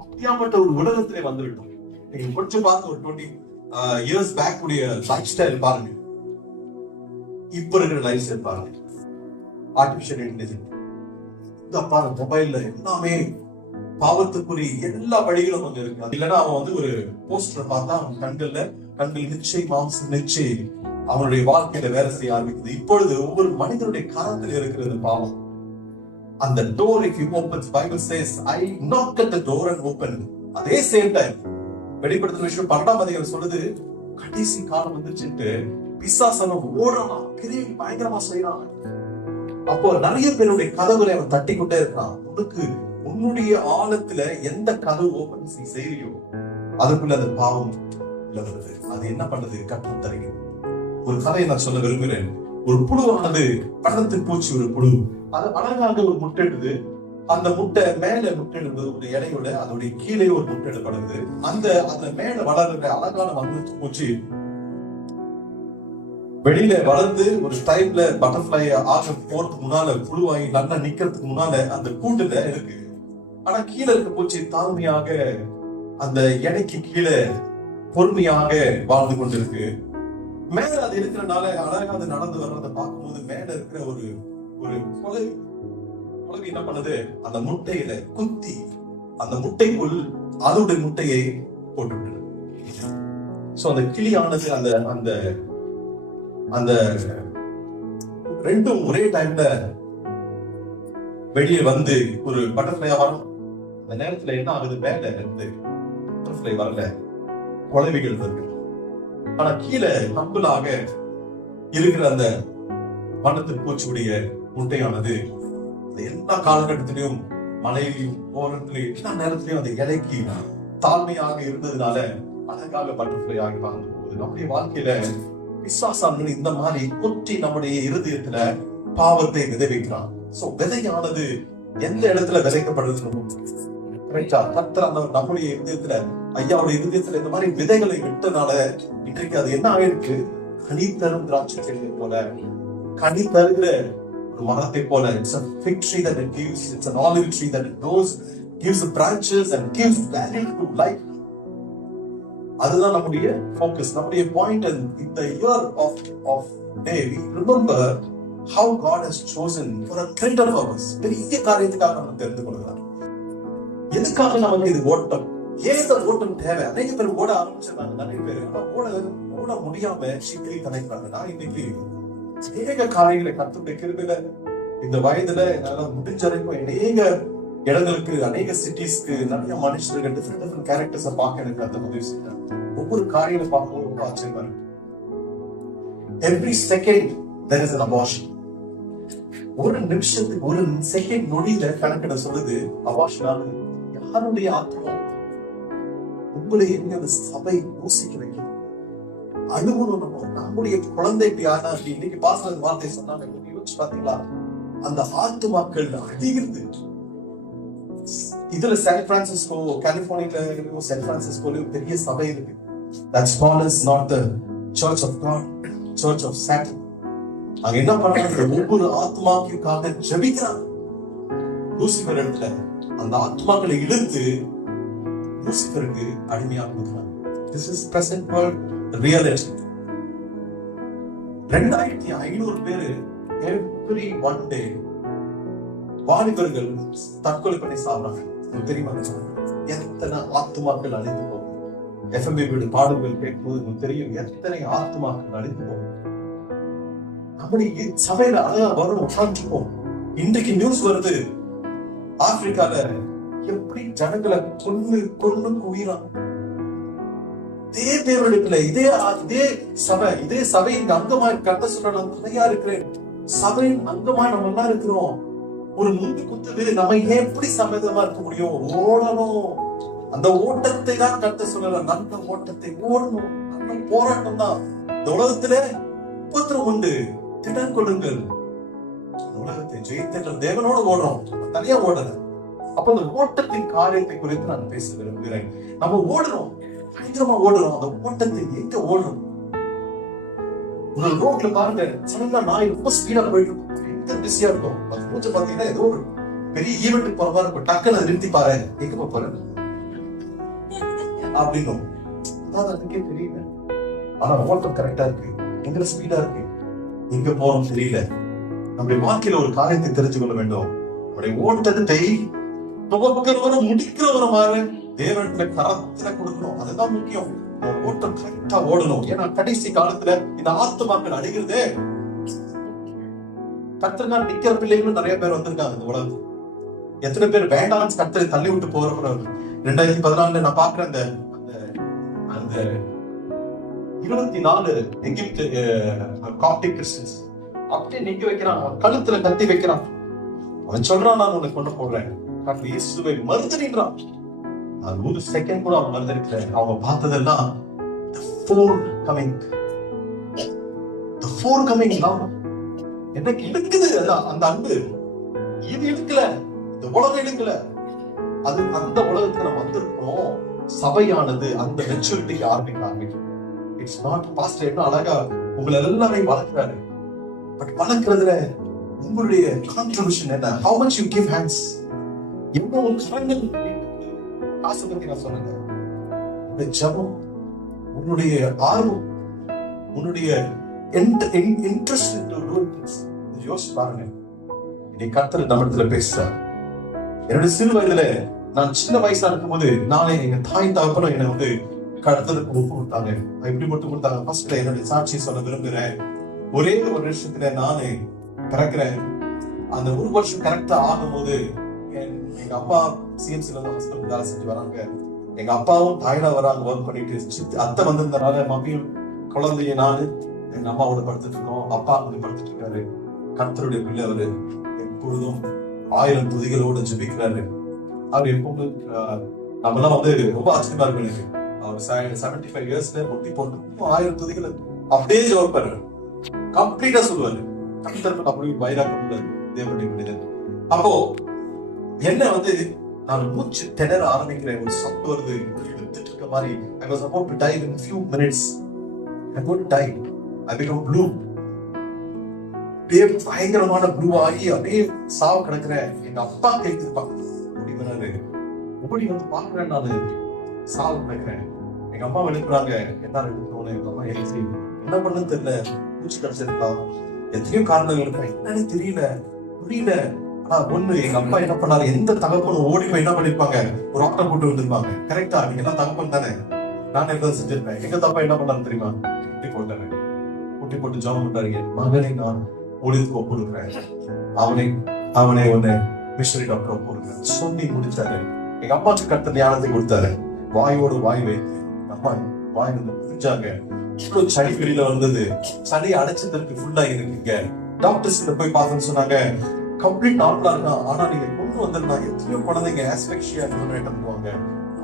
அப்படியாப்பட்ட ஒரு உலகத்திலே வந்துவிட்டோம். நீங்க கொஞ்சம் பார்த்து ஒரு 20 இயர்ஸ் பேக் உடைய லைஃப் ஸ்டைல் பாருங்க, இப்ப இருக்கிற லைஃப் ஸ்டைல் பாருங்க. ஆர்டிபிஷியல் இன்டெலிஜென்ஸ் பாருங்க, மொபைல்ல எல்லாமே பாவத்துக்குரிய எல்லா வழிகளும் அங்க இருக்கு. அது இல்லைன்னா அவன் வந்து ஒரு போஸ்டரை பார்த்தா அவன் கண்கள் நிச்சயம் மாம்சம் நிச்சயம் அவனுடைய வாழ்க்கையில வேலை செய்ய ஆரம்பிக்குது. இப்பொழுது ஒவ்வொரு மனிதனுடைய கரத்தில் இருக்கிறது பாவம். அந்த door if you opens, Bible says I knock at the door and open. அதே சேம் டைம் வெளிப்படுத்தின விஷயம் 12ஆம் அதிகாரம் சொல்லுது, கடைசி காலம் வந்துச்சுட்டு பிசாசன ஓடுறான், கிரியை பயங்கரமா செய்யறான். அப்போ நிறைய பேருடைய கதவுகளை அவன் தட்டி கொண்டே இருக்கான். உன்னுடைய ஆழத்துல எந்த கதவு ஓபன் செய்யறியோ அதுக்குள்ள அந்த பாவம் வருது. அது என்ன பண்ணுது? கற்று தருகிறது. ஒரு கதையை நான் சொல்ல விரும்புகிறேன். ஒரு புழுவானது பள்ளத்தில் பூச்சி, ஒரு புழு அது அழகாக ஒரு முட்டையிடுது. அந்த முட்டை மேல முட்டையிடுது ஒரு இலையோட, அதோடைய கீழே ஒரு முட்டையிடப்படுது. அந்த மேல வளர்ற அழகான மண்ணு பூச்சி வெளியில வளர்ந்து ஒரு டைம்ல பட்டர்ஃபிளை ஆக போறதுக்கு முன்னால, புழுவாகி நல்லா நிக்கிறதுக்கு முன்னால அந்த கூண்டுல இருக்கு. ஆனா கீழே இருக்க பூச்சி தாழ்மையாக அந்த இலைக்கு கீழே பொறுமையாக வாழ்ந்து கொண்டிருக்கு. மேல அது இருக்கிறனால அழகா அது நடந்து வர்றதை பார்க்கும்போது மேல இருக்கிற ஒரு குழவி என்ன பண்ணுது? அந்த முட்டையில குத்தி அந்த முட்டைக்குள் அதோட முட்டையை போட்டு. சோ அந்த கிளியானது அந்த அந்த அந்த ரெண்டும் ஒரே டைம்ல வெளியே வந்து ஒரு பட்டர்ஃபிளையா வரும். அந்த நேரத்துல என்ன ஆகுது? மேல இருந்து பட்டர்ஃபிளை வரல, குழவிகள் இருக்கு. ஆனா கீழே நம்பலாக இருக்கிற அந்த வண்ணத்தின் பூச்சியுடைய முட்டையானது எல்லா காலகட்டத்திலையும் மழையிலையும் போறதுலயும் எல்லா நேரத்திலையும் அந்த இலைக்கு தாழ்மையாக இருந்ததுனால அழகாக பட்டர்ஃபிளை ஆகி பறந்து போகுது. நம்முடைய வாழ்க்கையில விசுவாசானது இந்த மாதிரி குற்றி நம்முடைய இருதயத்துல பாவத்தை விதைக்கிறான். சோ விதையானது எந்த இடத்துல விதைக்கப்படுது? நம்முடைய இருதயத்துல, ஐயாவுடைய இருதயத்துல இந்த மாதிரி விதைகளை விட்டனால இன்றைக்கு அது என்ன ஆயிருக்கு? கனி தரும் திராட்சை செடியை போல, கனி தருகிற ஒரு மரத்தை போல. It's a fig tree that it gives, it's an olive tree that it grows, gives the branches and gives value to life. அதுதான் நம்முடைய ஃபோக்கஸ், நம்முடைய point. In the year of day we remember how God has chosen for a greater purpose. பெரிய காரியத்துக்காக நம்ம தெரிந்து கொள்கிறார். எதுக்காக நமக்கு இது ஓட்டம்? ஏன் இந்த ஓட்டம் தேவை? நிறைய பேர் ஓட ஆரம்பிச்சிருக்காங்க, நிறைய பேர் ஓட முடியாம சீக்கிரி தனைக்கிறாங்க. நான் இன்னைக்கு அநேக காரியங்களை கத்துடைய கிருபையில இந்த வயதுல என்னால முடிஞ்ச வரைக்கும் அநேக இடங்களுக்கு, அநேக சிட்டிஸ்க்கு, நிறைய மனுஷர்கள் டிஃப்ரெண்ட் கேரக்டர்ஸை பார்க்க எனக்கு அந்த உதவி செய்யறாங்க. ஒவ்வொரு காரியங்களை பார்க்கும்போது ரொம்ப ஆச்சரியமா இருக்கு. Every second there is an abortion. ஒரு நிமிஷத்துக்கு, ஒரு செகண்ட் நொடியில கணக்கிட சொல்லுது அபார்ஷன். யாருடைய ஆத்மா உங்களை என்ன சபை யோசிக்க வைக்கும்? அனுபவம் நம்முடைய குழந்தைக்கு யாரா இன்னைக்கு பாசன வார்த்தை சொன்னாங்க, யோசிச்சு பாத்தீங்களா? அந்த ஆத்துமாக்கள் அதிகரித்து இதுல சான் பிரான்சிஸ்கோ, கலிபோர்னியால சான் பிரான்சிஸ்கோல பெரிய சபை இருக்கு. That small is not the church of God, church of Satan. அங்க என்ன பண்றாங்க? ஒவ்வொரு ஆத்மாவுக்காக ஜெபிக்கிறாங்க. லூசிபர் இடத்துல அந்த ஆத்மாக்களை இழுத்து லூசிபருக்கு அடிமையாக கொடுக்கிறாங்க. This is present world reality. 2500 பேரு every one day வாலிபர்கள் தற்கொலை பண்ணி சாப்பிடுறாங்க. தெரியுமா? எத்தனை ஆத்மாக்கள் அழிந்து போகும். எஃப்எம்பி வீடு பாடல்கள் கேட்கும்போது தெரியும் எத்தனை ஆத்மாக்கள் அழிந்து போகும். நம்முடைய சபையில அழகா வரும் உட்காந்துருப்போம். இன்றைக்கு நியூஸ் வருது, ஆப்பிரிக்கால எப்படி ஜனங்களை கொன்னு குவிறான். இதே தேவனிடத்துல இதே சபையின் அங்கமாய் கட்ட சொல்ல நிறையா இருக்கிறேன். சபையின் அங்கமாய் நம்ம எல்லாம் இருக்கிறோம். ஒரு முந்து குத்துது, நம்ம எப்படி சமேதமா இருக்க முடியும்? ஓடணும். அந்த ஓட்டத்தை தான் கட்ட சொல்லல, நல்ல ஓட்டத்தை ஓடணும். நல்ல போராட்டம் தான். இந்த உலகத்துல உபத்திரம் உண்டு, திடன் கொடுங்கள். உலகத்தை ஜெயித்த தேவனோட ஓடுறோம், தனியா ஓடல. அப்ப அந்த ஓட்டத்தின் காரியத்தை குறித்து நான் பேச விரும்புகிறேன். நம்ம ஓடுறோம், பயங்கரமா ஓடுறோம். அந்த ஓட்டத்தை எங்க ஓடுறோம்? ஒரு ரோட்ல பாருங்க, சடனா நாய் ரொம்ப ஸ்பீடா போயிட்டு எங்க பிஸியா இருக்கும். அது கொஞ்சம் பாத்தீங்கன்னா ஏதோ பெரிய ஈவெண்ட் போற மாதிரி இருக்கும். டக்குன்னு நிறுத்தி பாரு, எங்க போறேன் அப்படின்னும். அதான் அதுக்கே தெரியல. ஆனா ஓட்டம் கரெக்டா இருக்கு, எங்க ஸ்பீடா இருக்கு, எங்க போறோம் தெரியல. நம்முடைய வாழ்க்கையில ஒரு காரியத்தை தெரிஞ்சு கொள்ள வேண்டும். நம்முடைய ஓட்டத்தை துவக்கிறவரும் முடிக்கிறவருமாறு தேவனுடைய கரத்துல கொடுக்கணும். அதுதான் முக்கியம். ஓட்டம் கரெக்டா ஓடணும். ஏன்னா கடைசி காலத்துல இந்த ஆத்துமாக்கள் அடைகிறதே கர்த்தர் நிக்கிற பிள்ளைகளும் நிறைய பேர் வந்திருக்காங்க இந்த உலகத்துல. எத்தனை பேர் வேண்டாம் கர்த்தரை தள்ளி விட்டு போற 2014 நான் பாக்குறேன் அந்த அந்த 24 எகிப்து காப்டிக் கிறிஸ்டியன்ஸ் அப்படியே நிக்க வைக்கிறான், கழுத்துல கத்தி வைக்கிறான். அவன் சொல்றான், நான் உன்னை கொண்டு போடுறேன், இயேசுவை மறுத்துறான். அது ஒரு செகண்ட் கூட அவன் மறுத்திருக்கல. அவங்க பார்த்ததெல்லாம் எனக்கு இழுக்குது அந்த அன்பு. இது இழுக்கல, இந்த உலகம் இழுக்கல. அது அந்த உலகத்துக்கு நம்ம வந்திருக்கோம். சபையானது அந்த மெச்சூரிட்டிக்கு ஆரம்பிக்கும். இட்ஸ் நாட் பாஸ்டர் என்ன அழகா உங்களை எல்லாரையும் வளர்க்கிறாரு. பட் வளர்க்கிறதுல உங்களுடைய கான்ட்ரிபியூஷன் என்ன? how much you give hands. எவ்வளவு கரங்கள் காசு பத்தி நான் சொன்னேன். உங்களுடைய ஜபம், உன்னுடைய ஆர்வம், உன்னுடைய இன்ட்ரெஸ்ட் யோசிச்சு பாருங்க. இன்னைக்கு கர்த்தர் நம்மிடத்துல பேசுறார். என்னுடைய சிறு வயதுல நான் சின்ன வயசா இருக்கும் போது நானே எங்க தாய் தகப்பனும் என்னை வந்து கர்த்தருக்கு ஒப்பு கொடுத்தாங்க. எப்படி மட்டும் கொடுத்தாங்க? ஃபர்ஸ்ட் என்னுடைய சாட்சி சொல்ல விரும்புகிறேன். ஒரே ஒரு வருஷத்துல நானு பிறக்கிறேன். அந்த ஒரு வருஷம் கரெக்டா ஆகும் போது எங்க அப்பா சிஎம்சில ஹாஸ்பிட்டல் வேலை செஞ்சு வராங்க. எங்க அப்பாவும் தாயில வராங்க, ஒர்க் பண்ணிட்டு. அத்தை வந்திருந்தனால மம்மியும் குழந்தைய நானு எங்க அம்மாவோட படுத்துட்டு இருக்கோம். அப்பா வந்து படுத்துட்டு இருக்காரு. கர்த்தருடைய பிள்ளை அவரு எப்பொழுதும் 1000 துதிகளோட ஜெபிக்கிறாரு. அவர் எப்பொழுதும் நம்ம எல்லாம் வந்து ரொம்ப ஆச்சரியமா இருக்கு எனக்கு. அவர் 75 இயர்ஸ்ல முட்டி போட்டு 1000 துதிகள் அப்படியே ஜெபிப்பாரு. கம்ப்ளீட்டா சொல்லுவாரு. கர்த்தருக்கு அப்படி வைராக தேவனுடைய மனிதன். அப்போ என்ன வந்து நான் மூச்சு திணற ஆரம்பிக்கிறேன். ஒரு சவுண்ட் வருது, இழுத்துட்டு இருக்க மாதிரி. I was about to die in a few minutes. I'm going to die. I become blue. பயங்கரமான ப்ளூ ஆகி அப்படியே சாவு கிடக்குறேன். எங்க அப்பா கேக்குதுப்பா ஓடி வராரு. ஓடி வந்து பாக்குறேன், நானு சாவு கிடக்குறேன். எங்க அம்மா எழுப்புறாங்க. என்ன எழுப்புறோன்னு எங்க அம்மா எழுச்சி என்ன பண்ணு தெரியல, மூச்சு கிடைச்சிருக்கலாம், எத்தனையோ காரணங்கள் இருக்கு, என்னன்னு தெரியல, புரியல. ஆனா ஒண்ணு, எங்க அப்பா என்ன பண்ணாரு, எந்த தகப்பனும் ஓடி போய் என்ன பண்ணிருப்பாங்க, ஒரு ஆட்டோ போட்டு வந்துருப்பாங்க. கரெக்டா? நீங்க எல்லாம் தகப்பன் தானே, நான் எதாவது செஞ்சிருப்பேன். எங்க தப்பா என்ன பண்ணாரு தெரியுமா? குட்டி போட்டாரு. குட்டி போட்டு ஜாம் பண்றாரு. மகனை நான் ஒளிவுக்கு ஒப்புடுக்கிறேன், அவனை ஒண்ணு மிஷனரி டாக்டர் ஒப்புடுக்கிறேன் சொல்லி முடிச்சாரு. எங்க அம்மாக்கு கட்ட ஞானத்தை கொடுத்தாரு. வாயோடு வாய் வைத்து அம்மா வாய் வந்து புரிஞ்சாங்க. இவ்வளவு சளி வெளியில வந்தது, சளி அடைச்சதற்கு ஃபுல்லா இருக்குங்க. டாக்டர்ஸ் போய் பார்த்தோம்னு சொன்னாங்க, கம்ப்ளீட் நார்மலா இருக்கான். ஆனா நீங்க கொண்டு வந்திருந்தா எத்தனையோ குழந்தைங்க ஆஸ்பெக்ஷியா பண்ணுவாங்க,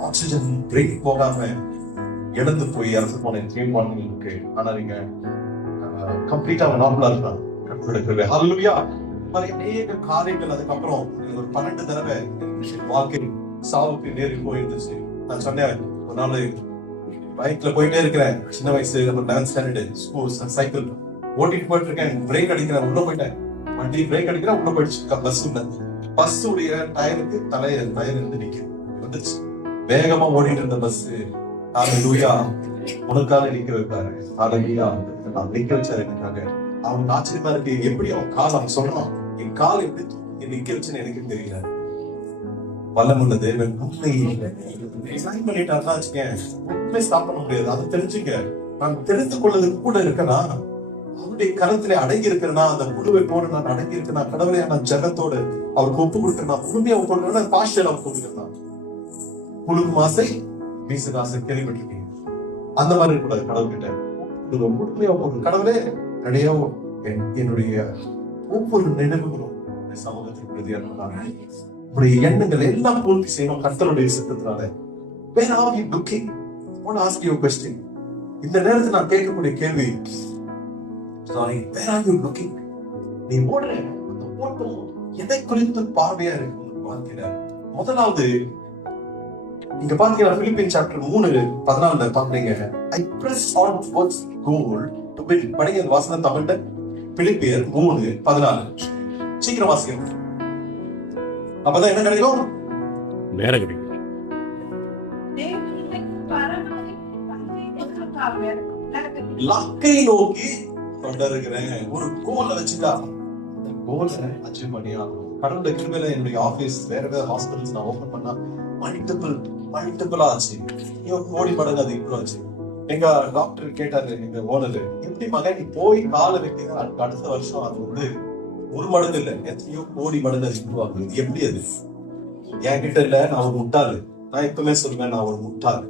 ஆக்சிஜன் பிரெயின் போகாம இழந்து போய் இறந்து போன எத்தனையோ குழந்தைங்க இருக்கு. ஆனா நீங்க கம்ப்ளீட்டா நார்மலா இருக்கான். ஹல்லேலூயா. மாதிரி அநேக காரியங்கள். அதுக்கப்புறம் ஒரு 12 தடவை வாழ்க்கை சாவுக்கு நேரி போயிருந்துச்சு. நான் சொன்னேன், ஒரு நாள் பைக்ல போயிட்டே இருக்கிறேன். சின்ன வயசு 11th ஸ்டாண்டர்ட் ஸ்கூல் சைக்கிள் ஓட்டிட்டு போயிட்டு இருக்கேன். பிரேக் அடிக்கிறேன், உள்ள போயிட்டேன். வண்டி பிரேக் அடிக்கிறேன், உள்ள போயிடுச்சு. பஸ் உடைய டயருக்கு டயர் இருந்து நிக்குது வந்துச்சு. வேகமா ஓடிட்டு இருந்த பஸ். ஹல்லேலூயா. உனக்காக நிக்க வைப்பாரு. ஹல்லேலூயா. நான் நிக்க வச்சாரு எனக்காக. அவனுக்கு ஆச்சரியமா இருக்கு, எப்படி அவன் கால், அவன் சொல்றான், என் கால் எப்படி நிக்க வச்சுன்னு எனக்கு தெரியல. வல்லமுள்ள தேவன் உண்மை பண்ணிட்டாருன்னா வச்சுக்கேன், உண்மை ஸ்டாப் பண்ண முடியாது. அதை தெரிஞ்சுக்க. நான் தெரிந்து கொள்ளதுக்கு கூட இருக்கனா, அவருடைய கரத்திலே அடங்கி இருக்கிறனா, அந்த குழுவை போட நான் அடங்கி இருக்கனா, கடவுளை நான் ஜெகத்தோடு அவருக்கு ஒப்பு கொடுக்கிறேன். முழுமையா ஒப்பு கொடுக்கணும். பாஸ்டர் அவருக்கு கொடுக்கிறேன். புழுக்கும் ஆசை வீசுக்கு ஆசை கேள்விப்பட்டிருக்கீங்க. அந்த மாதிரி இருக்கக்கூடாது. கடவுள்கிட்ட முழுமையா ஒப்பு கடவுளே நிறைய என்னுடைய ஒவ்வொரு நினைவுகளும் சமூகத்திற்கு பிரதியான உடைய எண்ணங்கள் எல்லாம் பூர்த்தி செய்யணும் கர்த்தருடைய சித்தத்தினால. Where are you looking? I want to ask you a question. இந்த நேரத்தில் நான் கேட்கக்கூடிய கேள்வி, sorry, where are you looking? நீ ஓடுற அந்த ஓட்டம் எதை குறித்து பார்வையா இருக்கு வாழ்க்கையில? முதலாவது இங்க பாத்தீங்கன்னா பிலிப்பியன் சாப்டர் 3:14 பாக்குறீங்க. I press on towards goal to win. படிங்க அந்த வாசனம் தமிழ்ல. பிலிப்பியர் 3:14. சீக்கிரம் வாசிங்க. அப்பதான் என்ன கிடைக்கும்? நேரம் கிடைக்கும். லக்கை நோக்கி கொண்டிருக்கிறேன். ஒரு கோலை வச்சுட்டா அந்த கோலை அச்சீவ் பண்ணி ஆகணும். கடவுளோட கிருபையில என்னுடைய ஆபீஸ் வேற ஹாஸ்பிட்டல்ஸ் நான் ஓபன் பண்ணா மல்டிபிள் ஆச்சு. கோடி மடங்கு அது இம்ப்ரூவ் ஆச்சு. எங்க டாக்டர் கேட்டாரு, எங்க ஓனர், எப்படி மகன் நீ போய் காலை வைக்கிற அடுத்த வருஷம் அது வந்து ஒரு மடங்கு இல்ல, எத்தனையோ கோடி மடங்கு அது இம்ப்ரூவ் ஆகுது. எப்படி அது? என்கிட்ட இல்ல, நான் ஒரு முட்டாளு. நான் எப்பவுமே சொல்லுவேன், நான் ஒரு முட்டாளு,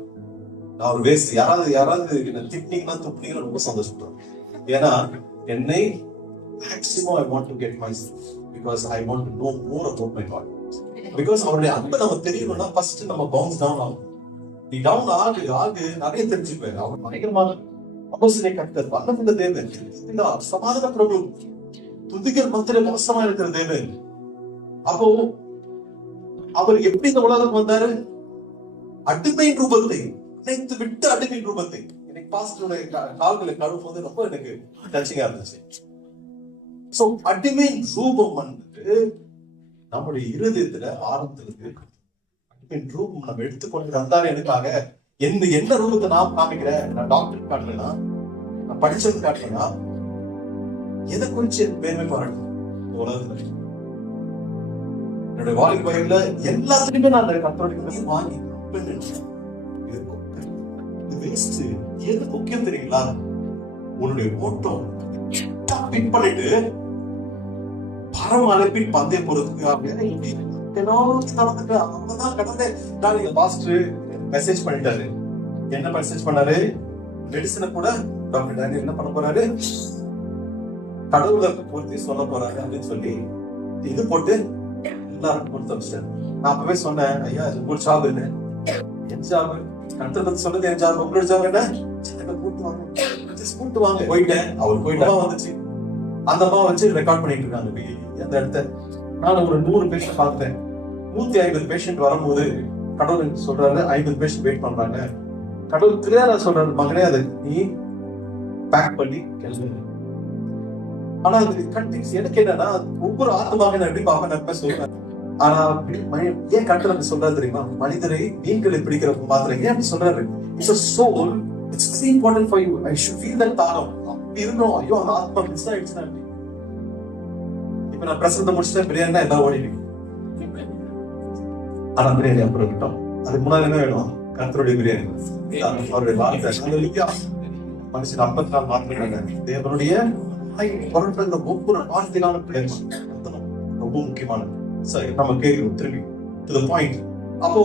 நான் ஒரு வேஸ்ட். யாராவது என்ன திட்டினீங்கன்னா துப்பினீங்கன்னா ரொம்ப சந்தோஷப்படுறேன். ஏன்னா என்னை maximum I want to get myself because I want to know more about my God. Because அவருடைய அன்பை நம்ம தெரியணும்னா ஃபர்ஸ்ட் நம்ம பவுன்ஸ் டவுன் ஆகும். நீ டவுன் ஆகு நிறைய தெரிஞ்சுப்பேன். அவர் பயங்கரமான ஆலோசனை கர்த்தர், வல்லமுள்ள தேவன், சமாதான பிரபு, துதிகள் மத்தியில மோசமா இருக்கிற தேவன். அப்போ அவர் எப்படி இந்த உலகம் வந்தாரு? அடிமை ரூபத்தை நினைத்து விட்டு அடிமை ரூபத்தை. எனக்கு பாஸ்டருடைய கால்களை கழுவும் போது ரொம்ப எனக்கு டச்சிங்கா இருந்துச்சு. சோ அடிமை ரூபம் வந்துட்டு நம்முடைய இருதயத்துல ஆரம்பத்துல அடிமை ரூபம் நம்ம எடுத்துக்கொண்டு வந்தாரு. எனக்காக என்ன ரூபத்தை நான் காமிக்கிறேன்? நான் டாக்டர் காட்டலனா, நான் படிச்சது காட்டலனா, எதை குறிச்சு பெருமை பாராட்டணும் உலகத்துல? என்னுடைய வாலிபையில எல்லாத்துலயுமே நான் கத்தோடைய வாங்கி வேஸ்ட். எது முக்கியம் தெரியுங்களா? உன்னுடைய ஓட்டம் பின் பண்ணிட்டு பரம அழைப்பின் பந்தய போறதுக்கு பாஸ்டர் மெசேஜ் பண்ணிட்டாரு. என்ன மெசேஜ் பண்ணாரு? மெடிசனை கூட டாக்டர் டேனியல் என்ன பண்ண போறாரு? கடவுளை பொருத்தி சொல்ல போறாரு அப்படின்னு சொல்லி இது போட்டு எல்லாருக்கும் கொடுத்து வச்சாரு. நான் அப்பவே சொன்னேன், ஐயா இது ஒரு ஜாப் என்ன, என் ஜாப் கண்டது சொன்னது என் ஜாப், உங்களோட ஜாப் என்ன? கூட்டு வாங்க. போயிட்டேன். அவர் போயிட்டா வந்துச்சு. அந்த அம்மா வச்சு ரெக்கார்ட் பண்ணிட்டு இருக்காங்க அந்த இடத்த. நான் ஒரு 100 பேஷண்ட் பார்த்தேன். 150 பேஷண்ட் வரும்போது கடவுள் சொல்றாரு 50 பேஷண்ட் வெயிட் பண்றாங்க. கடவுள் கிளியரா சொல்றாரு, மகனே அதை நீ பேக் பண்ணி கிளம்பு. ஆனா அது கண்டினியூஸ். எனக்கு என்னன்னா ஒவ்வொரு ஆத்மாக நான் எப்படி பார்ப்பேன் சொல்றேன். ஆனா ஏன் கட்டளை சொல்றாரு தெரியுமா? மனிதரை மீன்களை பிடிக்கிற மாத்திரம் ஏன் அப்படி சொல்றாரு? It's a soul, it's very important for you. I should feel that தாகம். அப்படி இருந்தோம். ஐயோ அந்த ஆத்மா மிஸ் ஆயிடுச்சுன்னா இப்ப நான் பிரசந்த முடிச்சுட்டேன், பிரியாணி தான் எல்லாம் ஓடிட்டு. ஆனா பிரியாணி அப்புறம் விட்டோம். அதுக்கு முன்னாடி என்ன வேணும்? கர்த்தருடைய பிரியாணி. அவருடைய வார்த்தை மனுஷன் 54 மாத்திரம் தேவனுடைய ஒவ்வொரு வார்த்தைக்கான பிரேம ரொம்ப முக்கியமானது. சரி, நம்ம கேட்கிறோம் திரும்பி டு தி பாயிண்ட். அப்போ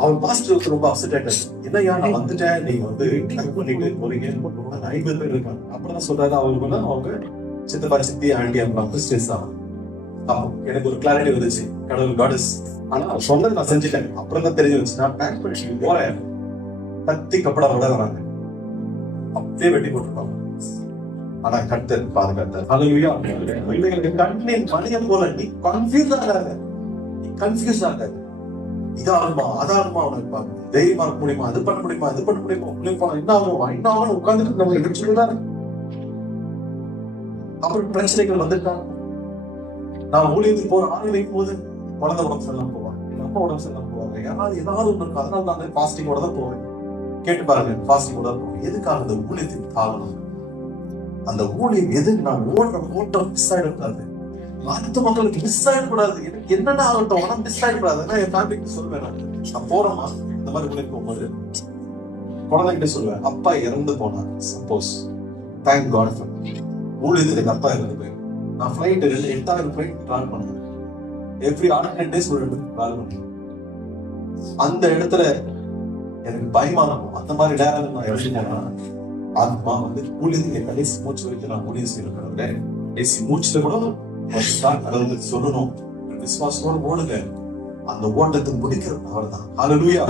அவர் பாஸ்டர் ரொம்ப அப்செட் ஆயிட்டாரு. என்னையா நான் வந்துட்டேன், நீங்க வந்து பண்ணிட்டு போறீங்க, 50 பேர் இருக்காங்க. அப்படிதான் சொல்றாரு. அவங்க சித்தப்பா சித்தி ஆண்டி அவங்க கிறிஸ்டியன்ஸ் தான். அப்போ எனக்கு ஒரு கிளாரிட்டி வந்துச்சு, கடவுள் காடஸ். ஆனா அவர் சொன்னது நான் செஞ்சுட்டேன். அப்புறம் தான் தெரிஞ்சு வச்சு நான் பேக் பண்ணி போறேன். கத்தி கப்படா விட வராங்க, அப்படியே வெட்டி போட்டுருப்பாங்க. ஆனா கர்த்தர் பாதுகாத்தார். ஹல்லேலூயா. பிள்ளைகளுக்கு கண்ணின் மணியம் போல நீ கன்ஃபியூஸ் ஆகாத, நீ கன்ஃபியூஸ் ஆகாத. இதாகுமா அதாகுமா உனக்கு பாருங்க, தைரியமா இருக்க முடியுமா, அது பண்ண முடியுமா, இது பண்ண முடியுமா, என்ன ஆகும் உட்காந்துட்டு நம்ம எடுத்துதான். அப்புறம் பிரச்சனைகள் வந்துட்டாங்க. நான் ஊழியத்துக்கு போற ஆணை வைக்கும் போது குழந்தை உடம்பு செல்லாம் போவாங்க, எங்க அப்பா உடம்பு செல்லாம் போவாங்க, ஏதாவது ஒண்ணு இருக்கு. அதனால நான் ஃபாஸ்டிங்கோட தான் போவேன். கேட்டு பாருங்க, ஃபாஸ்டிங்கோட தான் போவேன். எதுக்காக? அந்த ஊழியத்துக்கு தாகணும். அந்த ஊழியம் எது? நான் ஓடுற ஓட்டம் மிஸ் ஆயிடக்கூடாது, அடுத்த மக்களுக்கு மிஸ் ஆயிடக்கூடாது, எனக்கு என்னென்ன ஆகட்டும் ஆனா மிஸ் ஆயிடக்கூடாது. என் ஃபேமிலிக்கு சொல்லுவேன், நான் போறேமா இந்த மாதிரி ஊழியம் போகும்போது குழந்தைகிட்ட சொல்லுவேன், அப்பா இறந்து போனா சப்போஸ் தேங்க் காட் ஃபார் ஊழியத்துக்கு எங்க அப்பா இறந்து போய் நான் ஃபிளைட் 8,000 ஃபிளைட் டிராவல் பண்ணுவேன். எவ்ரி ஆல்டர்னேட் டேஸ் ஒரு இடத்துக்கு டிராவல் பண்ணுவேன். அந்த இடத்துல எனக்கு பயமா இருக்கும். அந்த மாதிரி நேரம் நான் எழுதி போனா ஆத்மா வந்து ஊழியத்துக்கு கடைசி மூச்சு வரைக்கும் நான் ஊழியம் செய்யணும். கடைசி மூச்சுல கூட கடவுளுக்கு சொல்லணும், விசுவாசத்தோட ஓடுங்க. அந்த ஓட்டத்தை முடிக்கிறது அவர்தான். ஹல்லேலூயா.